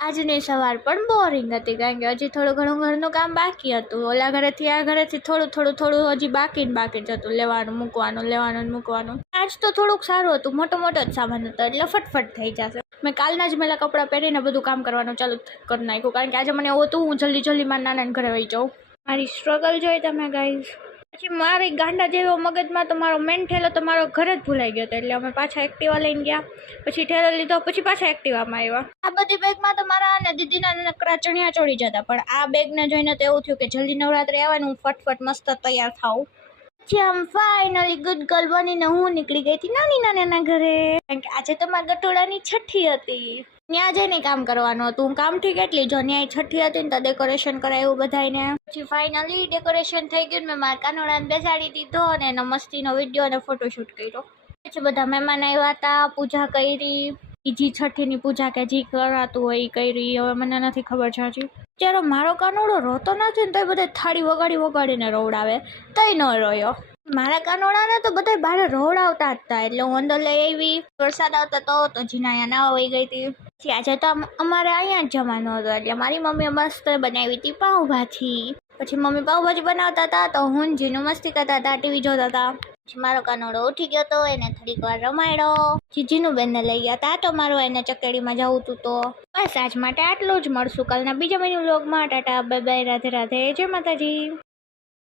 આજની સવાર પણ બોરિંગ હતી કારણ કે હજી થોડું ઘણું ઘરનું કામ બાકી હતું. ઓલા ઘરેથી આ ઘરેથી થોડું હજી બાકી જ હતું, લેવાનું મૂકવાનું. આજ તો થોડુંક સારું હતું, મોટો જ સામાન હતો એટલે ફટફટ થઈ જશે. મેં કાલના જ મેલા કપડાં પહેરીને બધું કામ કરવાનું ચાલુ કરી નાખ્યું કારણ કે આજે મને એવું હતું હું જલ્દી મારા નાના ઘરે વહી જાઉં. મારી સ્ટ્રગલ જોઈ તમે ગાઈઝ. પછી મારી ગાંડા જેવો મગજમાં તો મારો મેન ઠેલો તો મારો ઘરે જ ભૂલાઈ ગયો હતો એટલે અમે પાછા એક્ટિવા લઈને ગયા. પછી ઠેલો લીધો, પછી પાછા એક્ટિવામાં આવ્યા. આ બધી બેગમાં તો મારા અને દીદીના નકરા ચણિયા ચોળી જતા, પણ આ બેગને જોઈને તો એવું થયું કે જલ્દી નવરાત્રી આવે ને હું ફટફટ મસ્ત તૈયાર થાઉં. પછી આમ ફાઇનલી ગુડ ગર્લ બનીને હું નીકળી ગઈ હતી નાની નાના ઘરે કારણ કે આજે તો મારા ગટોડાની છઠ્ઠી હતી. ત્યાં જઈને કામ કરવાનું હતું. હું કામથી કેટલી જો ન્યાય છઠ્ઠી હતી ને તો ડેકોરેશન કરાવ્યું બધાને. પછી ફાઇનલી ડેકોરેશન થઈ ગયું. મેં મારા કાનોડાને બેસાડી દીધો અને એનો મસ્તીનો વિડીયો અને ફોટોશૂટ કર્યો. પછી બધા મહેમાન આવ્યા હતા, પૂજા કરી. બીજી છઠ્ઠીની પૂજા કે જે કરાતું હોય એ કરી. હવે મને નથી ખબર છે હજી. જ્યારે મારો કાનોડો રોતો નથી ને તો બધા થાળી વગાડીને રોવડાવે તોય ન રોયો. મારા કાનોડાને તો બધા બહાર રોવડાવતા હતા એટલે હું અંદર લઈ આવી. વરસાદ આવતો તો જીનાયા ના વહી ગઈ હતી. પછી આજે તો અમારે અહીંયા જ જવાનું હતું એટલે મારી મમ્મીએ મસ્ત બનાવી હતી પાઉંભાજી. પછી મમ્મી પાઉંભાજી બનાવતા હતા તો હું જીનું મસ્તી કરતા હતા, ટીવી જોતા હતા. પછી મારો કાનોડો ઉઠી ગયો હતો, એને થોડીક વાર રમાડ્યો. જીનું બેનને લઈ ગયા હતા તો મારો એને ચકેડીમાં જવું હતું. તો બસ આજ માટે આટલું જ. મળશું કાલના બીજા મેનુ વ્લોગમાં. ટાટા બાય બાય, રાધે રાધે, જય માતાજી.